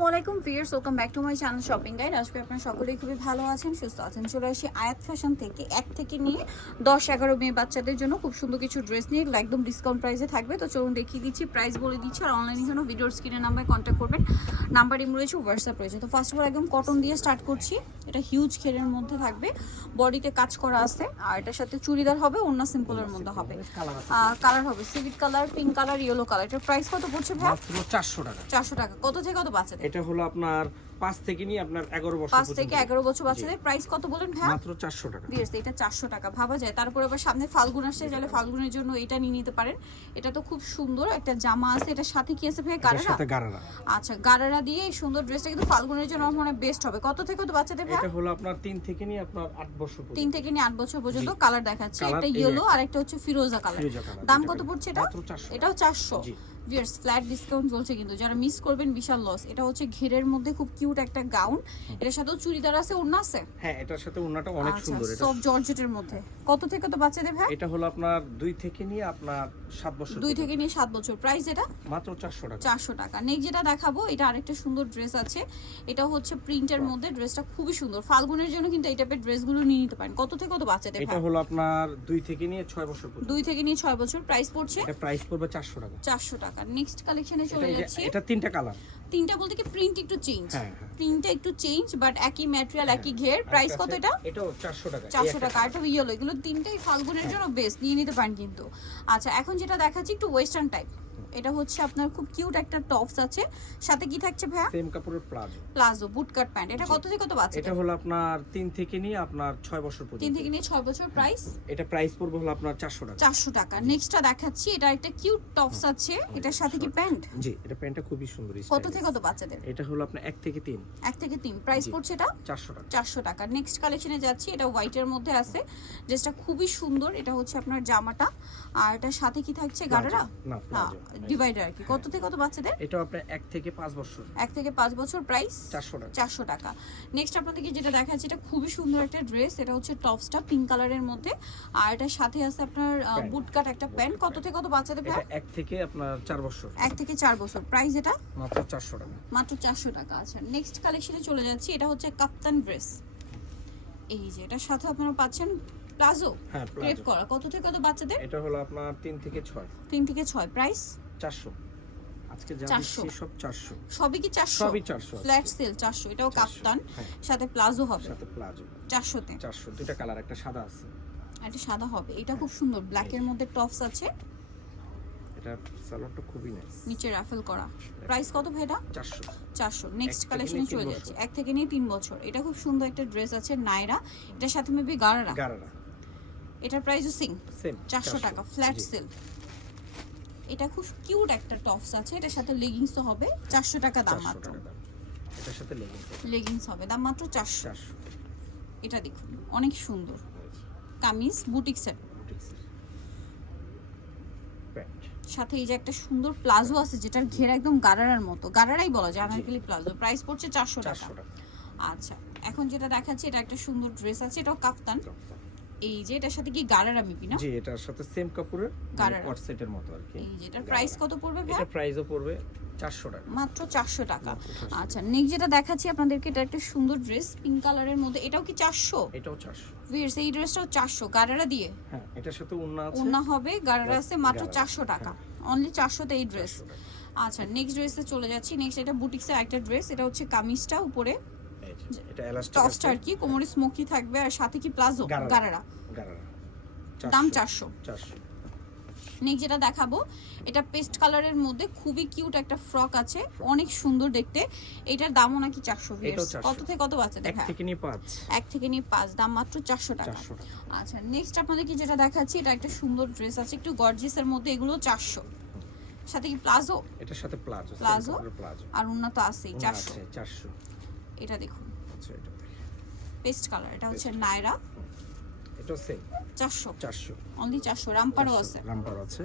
আসসালামু আলাইকুম viewers, welcome back to my channel shopping guide. আজকে আপনারা সকলেই খুবই ভালো আছেন, সুস্থ আছেন। চলে আসি আয়াত ফ্যাশন থেকে 1 থেকে নিয়ে 10-11 মেয়ে বাচ্চাদের জন্য খুব সুন্দর কিছু ড্রেস নিয়ে একদম ডিসকাউন্ট প্রাইসে থাকবে। তো চলুন দেখিয়ে দিচ্ছি, প্রাইস বলে দিচ্ছি। আর অনলাইনের জন্য ভিডিওর স্ক্রিনের নাম্বারে কন্ট্যাক্ট করবেন। নাম্বার ইম রয়েছে, হোয়াটসঅ্যাপ রয়েছে। তো ফার্স্ট অফ অল একদম কটন দিয়ে স্টার্ট করছি। এটা হিউজ ঘেরের মধ্যে থাকবে, বডিতে কাজ করা আছে। আর এটার সাথে চুড়িদার হবে, ওন্না সিম্পলের মধ্যে হবে। কালার হবে সিভিট colour, pink colour, yellow colour. এটার প্রাইস কত পড়ছে ভাই? মাত্র 400 টাকা। 400 টাকা। কত থেকে কত বাচ্চাদের? এটা হলো আপনার 5 থেকে নিয়ে আপনার 11 বছর 5 থেকে 11 বছর বাচ্চাদের। প্রাইস কত বলেন ভাই? মাত্র 400 টাকা। ভিউয়ার্স, এটা 400 টাকা ভাবা যায়। তারপরে আবার সামনে ফাল্গুন আসছে, তাহলে ফাল্গুনের জন্য এটা নিয়ে নিতে পারেন। এটা তো খুব সুন্দর একটা জামা আছে। এটার সাথে কি আছে ভাই? গারারা। সাথে গারারা। আচ্ছা, গারারা দিয়ে এই সুন্দর ড্রেসটা কিন্তু ফাল্গুনের জন্য আমার মনে হয় বেস্ট হবে। কত থেকে কত বাচ্চাদের ভাই? এটা হলো আপনার 3 থেকে নিয়ে আপনার 8 বছর পর্যন্ত। 3 থেকে নিয়ে 8 বছর পর্যন্ত। কালার দেখাচ্ছি, একটা ইয়েলো আর একটা হচ্ছে ফিরোজা কালার। দাম কত পড়ছে এটা? মাত্র 400। এটাও 400। ভিউয়ার্স, ফ্ল্যাট ডিসকাউন্ট চলছে কিন্তু, যারা মিস করবেন বিশাল লস। এটা হচ্ছে ঘেরের মধ্যে খুব কিউট একটা গাউন। এটার সাথেও চুড়িদার আছে, ওড়না আছে। হ্যাঁ, এটার সাথে ওড়নাটা অনেক সুন্দর। এটা সব জর্জেটের মধ্যে। কত থেকে কত বাচ্চাদের ভাই? এটা হলো আপনার 2 থেকে নিয়ে আপনার 7 বছর। 2 থেকে নিয়ে 7 বছর। প্রাইস এটা মাত্র 400 টাকা। 400 টাকা। নেক্সট যেটা দেখাবো, এটা আরেকটা সুন্দর ড্রেস আছে। এটা হচ্ছে প্রিন্টের মধ্যে, ড্রেসটা খুবই সুন্দর। ফাল্গুনের জন্য কিন্তু এই টাইপের ড্রেসগুলো নিয়ে নিতে পারেন। কত থেকে কত বাচ্চাদের এটা ভাই? হলো আপনার 2 থেকে নিয়ে 6 বছর পর্যন্ত। 2 থেকে নিয়ে 6 বছর। প্রাইস পড়ছে এটা প্রাইস পড়বে 400 টাকা। 400 টাকা। নেক্সট কালেকশনে চলে যাচ্ছি। এটা 3টা কালার। তিনটা বলতে কি প্রিন্ট একটু চেঞ্জ। হ্যাঁ। প্রিন্টটা একটু চেঞ্জ, বাট একই ম্যাটেরিয়াল, একই ঘের। প্রাইস কত এটা? এটাও 400 টাকা। 400 টাকা। আর এটা ইয়েলো, এগুলো তিনটাই ফাল্গুনের জন্য বেস্ট, নিয়ে নিতে পারেন কিন্তু। আচ্ছা, এখন যেটা দেখাচ্ছি একটু ওয়েস্টার্ন টাইপ। এটা হচ্ছে আপনার খুব কিউট একটা টপস আছে, সাথে কি থাকছে ভাইয়া? সেম কাপড়ের প্লাজো। Palazzo bootcut pant. এটা কত থেকে কত বাচ্চা? এটা হলো আপনার 3 থেকে নিয়ে আপনার 6 বছর পর্যন্ত। 3 থেকে নিয়ে 6 বছর। প্রাইস? এটা প্রাইস পড়বে হলো আপনার 400 টাকা। 400 টাকা। নেক্সটটা দেখাচ্ছি, এটা একটা কিউট টপস আছে। এটার সাথে কি প্যান্ট? জি, এটা প্যান্টটা খুবই সুন্দর। কত থেকে কত বাচ্চাদের? এটা হলো আপনার 1 থেকে 3। 1 থেকে 3। প্রাইস পড়ছে এটা 400 টাকা। 400 টাকা। নেক্সট কালেকশনে যাচ্ছি, এটা হোয়াইটের মধ্যে আছে। ড্রেসটা খুবই সুন্দর। এটা হচ্ছে আপনার জামাটা, আর এটার সাথে কি থাকছে? গারারা না, প্লাজো ডিভাইডার আর কি। কত থেকে কত বাচ্চাদের? এটা আপনার 1 থেকে 5 বছর। 1 থেকে 5 বছর। প্রাইস 400 টাকা। 400 টাকা। নেক্সট আপনাদেরকে যেটা দেখাচ্ছি, এটা খুবই সুন্দর একটা ড্রেস। এটা হচ্ছে টপসটা পিঙ্ক কালারের মধ্যে, আর এটার সাথে আছে আপনার বুটকাট একটা প্যান্ট। কত থেকে কত বাচ্চাদের ভাই? এটা 1 থেকে আপনার 4 বছর। 1 থেকে 4 বছর। প্রাইস এটা মাত্র 400 টাকা। মাত্র 400 টাকা। আচ্ছা, নেক্সট কালেকশনে চলে যাচ্ছি। এটা হচ্ছে কাপ্তান ড্রেস। এই যে এটার সাথে আপনারা পাচ্ছেন প্লাজো। হ্যাঁ, ক্রেপ প্লাজো। করা। কত থেকে কত বাচ্চাদের? এটা হলো আপনার 3 থেকে 6। 3 থেকে 6। প্রাইস 400। আজকে যা 400 দিচ্ছি সব 400। সবই কি 400? সবই 400 আছে। Flat sell 400। এটাও 400, কাপ্তান, হ্যাঁ। সাথে প্লাজো হবে সাথে প্লাজো 400 তে। 400। দুটো কালার, একটা সাদা আছে। এটা সাদা হবে। এটা খুব সুন্দর, ব্ল্যাক এর মধ্যে টপস আছে। এটা সালোয়ারটা খুবই নাইস। নিচে রাফেল করা। প্রাইস কত ভাই এটা? 400। 400। নেক্সট 1 থেকে কালেকশনে নিয়ে 3 চলে বছর। যাচ্ছে। 1 থেকে নিয়ে 3 বছর। এটা খুব সুন্দর একটা ড্রেস আছে, নাইরা। এটার সাথে মেবি গারারা। গারারা। এটার প্রাইসও সেম 400 টাকা। Flat sell. এটা খুব কিউট একটা টপস আছে, এটার সাথে লেগিংসও হবে। 400 টাকা দাম 400 মাত্র। টাকা দাম। এটার সাথে লেগিংস। লেগিংস হবে, দাম মাত্র 400। 400। এটা দেখুন, অনেক সুন্দর কামিজ, বুটিক সেট। প্যান্ট। সাথে এই যে একটা সুন্দর প্লাজো আছে, যেটার ঘের একদম গারারার মতো। গারারাই বলা যায়, আনারকলি প্লাজো। প্রাইস পড়ছে 400 টাকা। 400 টাকা। আচ্ছা, এখন যেটা দেখাচ্ছি, এটা একটা সুন্দর ড্রেস আছে। এটাও কাফতান। এই যে এটার সাথে কি গারারা মেবি না? জি, এটার সাথে সেম কাপড়ের গারারা। কট সেটের মতো আর কি। এই যে এটার প্রাইস কত পড়বে ভাই? এটা প্রাইসও পড়বে 400 টাকা। মাত্র 400 টাকা। মাত্র 400 আচ্ছা, নেক্সট যেটা দেখাচ্ছি আপনাদেরকে, এটা একটা সুন্দর ড্রেস পিঙ্ক কালারের মধ্যে। এটাও কি 400? এটাও 400। ভিউয়ার্স, এই ড্রেসটাও 400 গারারা দিয়ে। হ্যাঁ, এটার সাথে ওড়না আছে। ওড়না হবে, গারারা আছে। মাত্র গারারা। 400 টাকা। অনলি 400 তে এই ড্রেস। 400 টাকা। আচ্ছা, নেক্সট ড্রেসে চলে যাচ্ছি। নেক্সট এটা বুটিক্সের একটা ড্রেস। এটা হচ্ছে কামিজটা উপরে এই যে, এটা এলাস্টিক টপসটা আর কি, কোমরে স্মোকি থাকবে, আর সাথে কি প্লাজো গারারা। গারারা। গারারা। দাম 400। 400। নেক্সট যেটা দেখাবো, এটা পেস্ট কালারের মধ্যে খুবই কিউট একটা ফ্রক আছে, অনেক সুন্দর দেখতে। এটার দামও নাকি 400। এটাও 400। কত থেকে কত বাচ্চা 1 দেখা? থেকে নিয়ে 5। 1 থেকে নিয়ে 5। দাম মাত্র 400 টাকা। 400 টাকা। আচ্ছা, নেক্সট আপনাদের কি যেটা দেখাচ্ছি, এটা একটা সুন্দর ড্রেস আছে, একটু গর্জিয়াসের মধ্যে। এগুলো 400। সাথে কি প্লাজো? এটার সাথে প্লাজো। Palazzo palazzo. আর উন্নত আছেই 400। 400। এটা দেখুন, আচ্ছা, এটা পেস্ট কালার। এটা হচ্ছে নায়রা। এটা সেম 400। 400। অনলি 400। রামপারও আছে। রামপার আছে।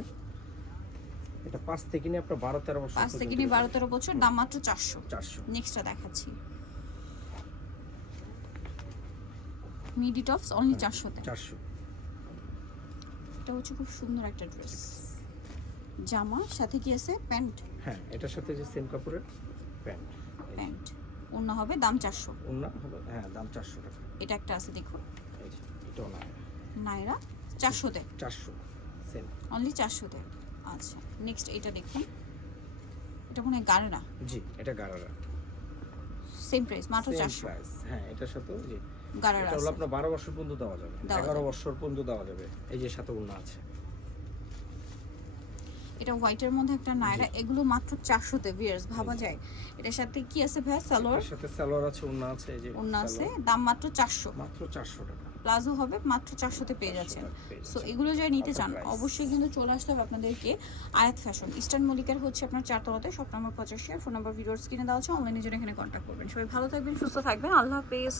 এটা 5 থেকে নিয়ে আপনার 12-13 বছর। 5 থেকে নিয়ে 12-13 বছর। দাম মাত্র 400। 400। নেক্সটটা দেখাচ্ছি, মিডি টপস। অনলি 400 তে। 400। এটা হচ্ছে খুব সুন্দর একটা ড্রেস, জামা সাথে কি আছে? প্যান্ট। হ্যাঁ, এটার সাথে যে সেম কাপড়ের প্যান্ট। প্যান্ট, ওড়না হবে দাম 400। ওড়না হবে, হ্যাঁ দাম 400 টাকা। এটা একটা আছে দেখুন, এই যে এটাও না, নাইরা 400-তে, 400 সেম। অনলি 400-তে। আচ্ছা নেক্সট এটা দেখুন, এটা মনে হয় গাড়া, জি এটা গারারা, সেম প্রাইস মাত্র সেম 400। প্রাইস। হ্যাঁ এটার সাথে জি গাড়া এটা আছে, হলো আপনার 12 বছর পর্যন্ত দেওয়া যাবে, দেওয়া 11 যাবে। বছর পর্যন্ত দেওয়া যাবে। এই যে সাথে ওড়না আছে। এটা হোয়াইটের মধ্যে একটা নাইরা, এগুলো মাত্র 400-তে ভিউয়ার্স, ভাবা যায়। এটার সাথে কি আছে ভাই? সালোয়ার, এর সাথে সালোয়ার আছে, ওড়না আছে, এই যে ওড়না আছে, সালোয়ার, দাম মাত্র 400। মাত্র 400 টাকা। প্লাজো হবে মাত্র 400-তে পেয়ে 400 যাচ্ছেন। টাকা পেয়ে সো যাচ্ছেন। এগুলো যাই নিতে Offer চান price। অবশ্যই কিন্তু চলে আসতে হবে আপনাদেরকে আয়াত ফ্যাশন, ইস্টার্ন মল্লিকার হচ্ছে আপনার 4 তলাতে, শপ নম্বর 85, ফোন নাম্বার ভিডিওর স্ক্রিনে দেওয়া আছে, অনলাইনে জন্য এখানে কন্ট্যাক্ট করবেন। সবাই ভালো থাকবেন, সুস্থ থাকবেন, আল্লাহ হাফেজ।